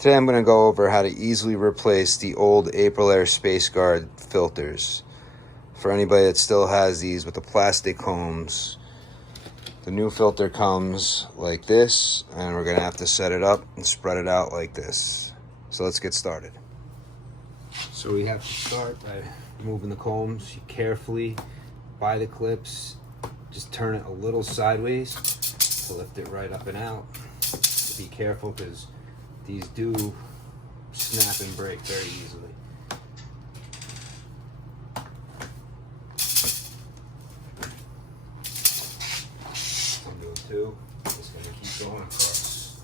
Today I'm going to go over how to easily replace the old AprilAire Space-Gard filters. For anybody that still has these with the plastic combs, the new filter comes like this, and we're going to have to set it up and spread it out like this. So let's get started. So we have to start by removing the combs. You carefully, by the clips, just turn it a little sideways to lift it right up and out. Be careful because these do snap and break very easily. I'm doing two. Just gonna keep going across.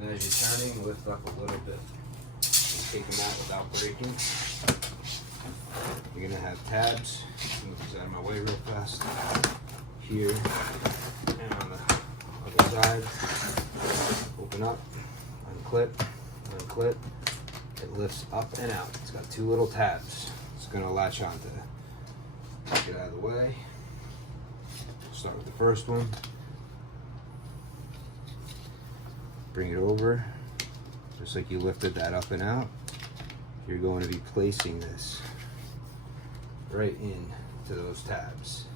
And as you're turning, lift up a little bit. And take them out without breaking. You're gonna have tabs. Move these out of my way real fast. Here and on the other side. Open up, unclip, unclip. It lifts up and out. It's got two little tabs. It's gonna latch onto. Get out of the way. Start with the first one. Bring it over, just like you lifted that up and out. You're going to be placing this right into those tabs.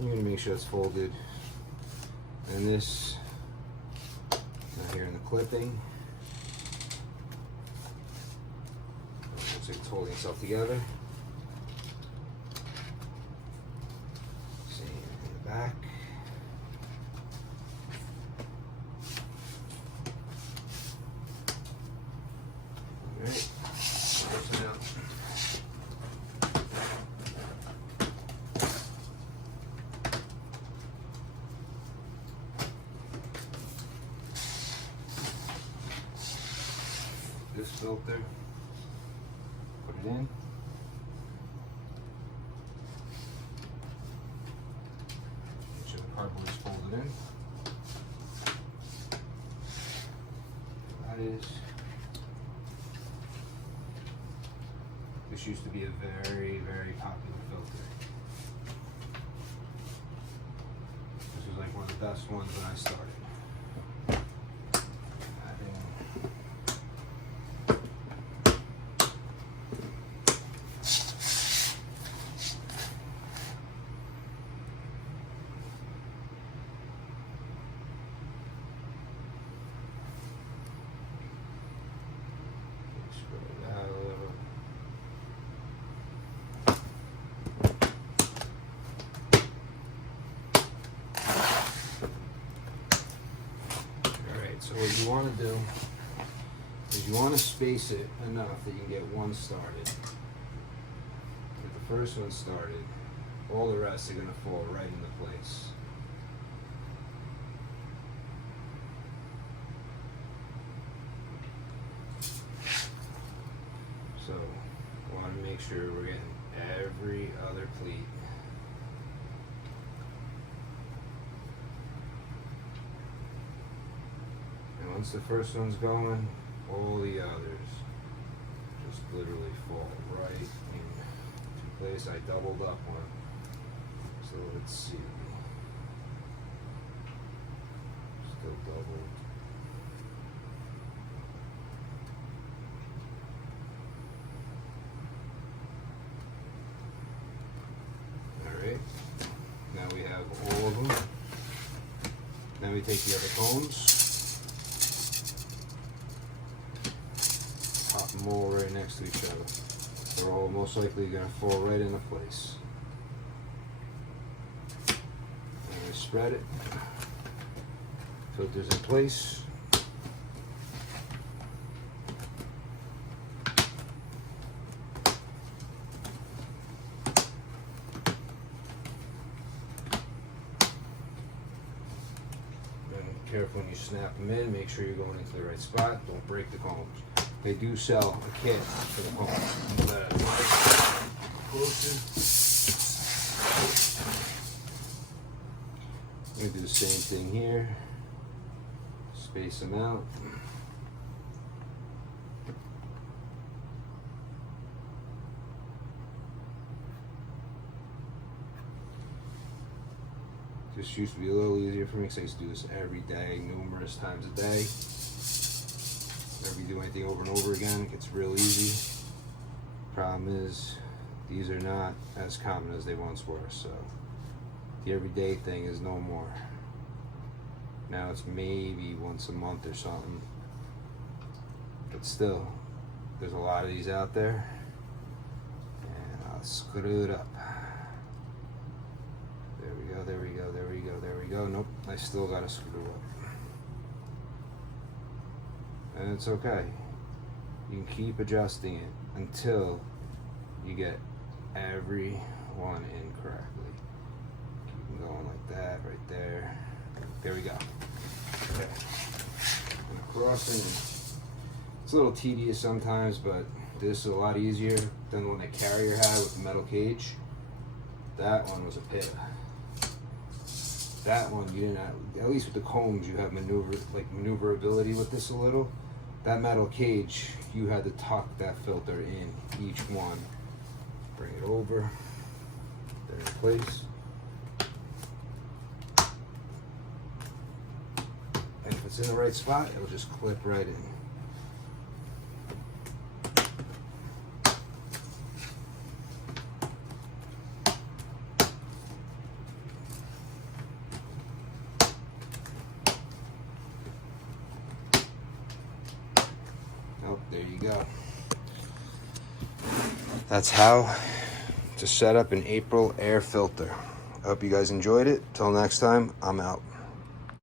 You're going to make sure it's folded. And this, now here in the clipping, looks like it's holding itself together. Same in the back. Alright, close it out. This filter, put it in. Make sure the cardboard is folded in. That is. This used to be a very, very popular filter. This was like one of the best ones when I started. So what you want to do is you want to space it enough that you can get one started. Get the first one started, all the rest are going to fall right into place. So we want to make sure we're getting every other pleat. Once the first one's going, all the others just literally fall right into place. I doubled up one, so let's see. Still doubled. Alright, now we have all of them. Then we take the other combs. Pop them all right next to each other. They're all most likely going to fall right into place. And I spread it. Filters in place. And careful when you snap them in. Make sure you're going into the right spot. Don't break the combs. They do sell a kit for the combs. I'm going to do the same thing here. Space them out. Just used to be a little easier for me because I used to do this every day, numerous times a day. Whenever you do anything over and over again, it gets real easy. Problem is, these are not as common as they once were, so the everyday thing is no more. Now it's maybe once a month or something, but still, there's a lot of these out there, and I'll screw it up. There we go, there we go, there we go, there we go. Nope, I still gotta screw up. And it's okay. You can keep adjusting it until you get every one in correctly. Keep them going like that, right there. There we go. Okay. And crossing, it's a little tedious sometimes, but this is a lot easier than the one that Carrier had with the metal cage. That one was a pit. That one you didn't have, at least with the combs, you have maneuverability with this a little. That metal cage, you had to tuck that filter in each one. Bring it over, they're in place. And if it's in the right spot, it'll just clip right in. Oh, there you go. That's how to set up an AprilAire filter. I hope you guys enjoyed it. Till next time, I'm out.